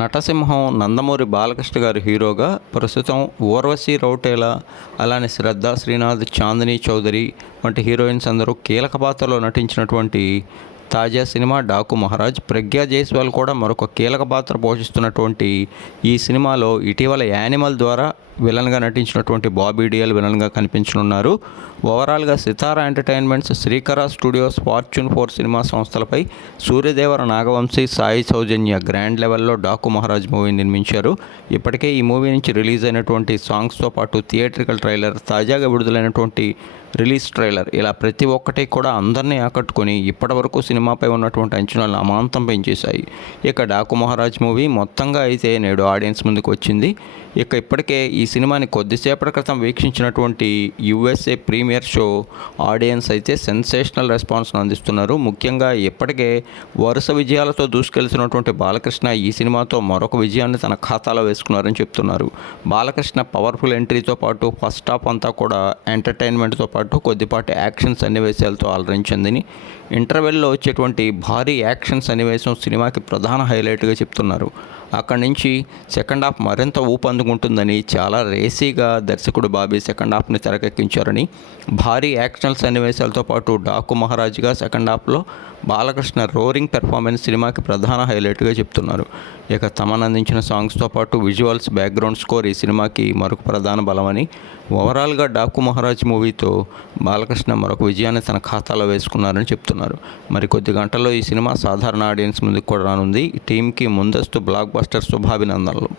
నటసింహం నందమూరి బాలకృష్ణ గారు హీరోగా, ప్రస్తుతం ఊర్వశి రౌటేలా, అలానే శ్రద్ధ శ్రీనాథ్, చాందిని చౌదరి వంటి హీరోయిన్స్ అందరూ కీలక పాత్రలో నటించినటువంటి తాజా సినిమా డాకు మహారాజ్. ప్రగ్యా జైస్వాల్ కూడా మరొక కీలక పాత్ర పోషిస్తున్నటువంటి ఈ సినిమాలో ఇటీవల యానిమల్ ద్వారా విలన్గా నటించినటువంటి బాబీ డియల్ విలన్గా కనిపించనున్నారు. ఓవరాల్గా సితారా ఎంటర్టైన్మెంట్స్, శ్రీకర స్టూడియోస్, ఫార్చ్యూన్ 4 సినిమా సంస్థలపై సూర్యదేవర నాగవంశీ, సాయి సౌజన్య గ్రాండ్ లెవెల్లో డాకు మహారాజ్ మూవీ నిర్మించారు. ఇప్పటికే ఈ మూవీ నుంచి రిలీజ్ అయినటువంటి సాంగ్స్తో పాటు థియేట్రికల్ ట్రైలర్, తాజాగా విడుదలైనటువంటి రిలీజ్ ట్రైలర్, ఇలా ప్రతి ఒక్కటి కూడా అందరినీ ఆకట్టుకొని ఇప్పటివరకు సినిమాపై ఉన్నటువంటి అంచనాలను అమాంతం పెంచేశాయి. ఇక డాకు మహారాజ్ మూవీ మొత్తంగా అయితే నేడు ఆడియన్స్ ముందుకు వచ్చింది. ఇక ఇప్పటికే ఈ సినిమాని కొద్దిసేపటి క్రితం వీక్షించినటువంటి యుఎస్ఏ ప్రీమియర్ షో ఆడియన్స్ అయితే సెన్సేషనల్ రెస్పాన్స్ను అందిస్తున్నారు. ముఖ్యంగా ఇప్పటికే వరుస విజయాలతో దూసుకెళ్తున్నటువంటి బాలకృష్ణ ఈ సినిమాతో మరొక విజయాన్ని తన ఖాతాలో వేసుకున్నారని చెప్తున్నారు. బాలకృష్ణ పవర్ఫుల్ ఎంట్రీతో పాటు ఫస్ట్ హాఫ్ అంతా కూడా ఎంటర్టైన్మెంట్తో పాటు కొద్దిపాటి యాక్షన్ సన్నివేశాలతో అలరించిందని, ఇంటర్వెల్లో వచ్చేటువంటి భారీ యాక్షన్ సన్నివేశం సినిమాకి ప్రధాన హైలైట్గా చెప్తున్నారు. అక్కడి నుంచి సెకండ్ హాఫ్ మరింత ఊపందుకుంటుందని, చాలా రేసీగా దర్శకుడు బాబీ సెకండ్ హాఫ్ని తెరకెక్కించారని, భారీ యాక్షన్ సన్నివేశాలతో పాటు డాకు మహారాజ్గా సెకండ్ హాఫ్లో బాలకృష్ణ రోరింగ్ పెర్ఫార్మెన్స్ సినిమాకి ప్రధాన హైలైట్గా చెప్తున్నారు. ఇక తమన్ అందించిన సాంగ్స్తో పాటు విజువల్స్, బ్యాక్గ్రౌండ్ స్కోర్ ఈ సినిమాకి మరొక ప్రధాన బలమని, ఓవరాల్గా డాకు మహారాజ్ మూవీతో బాలకృష్ణ మరొక విజయాన్ని తన ఖాతాలో వేసుకున్నారని చెప్తున్నారు. మరి కొద్ది గంటల్లో ఈ సినిమా సాధారణ ఆడియన్స్ ముందుకు కూడా రానుంది. టీంకి ముందస్తు బ్లాక్ బస్టర్ శుభాభినందనలు.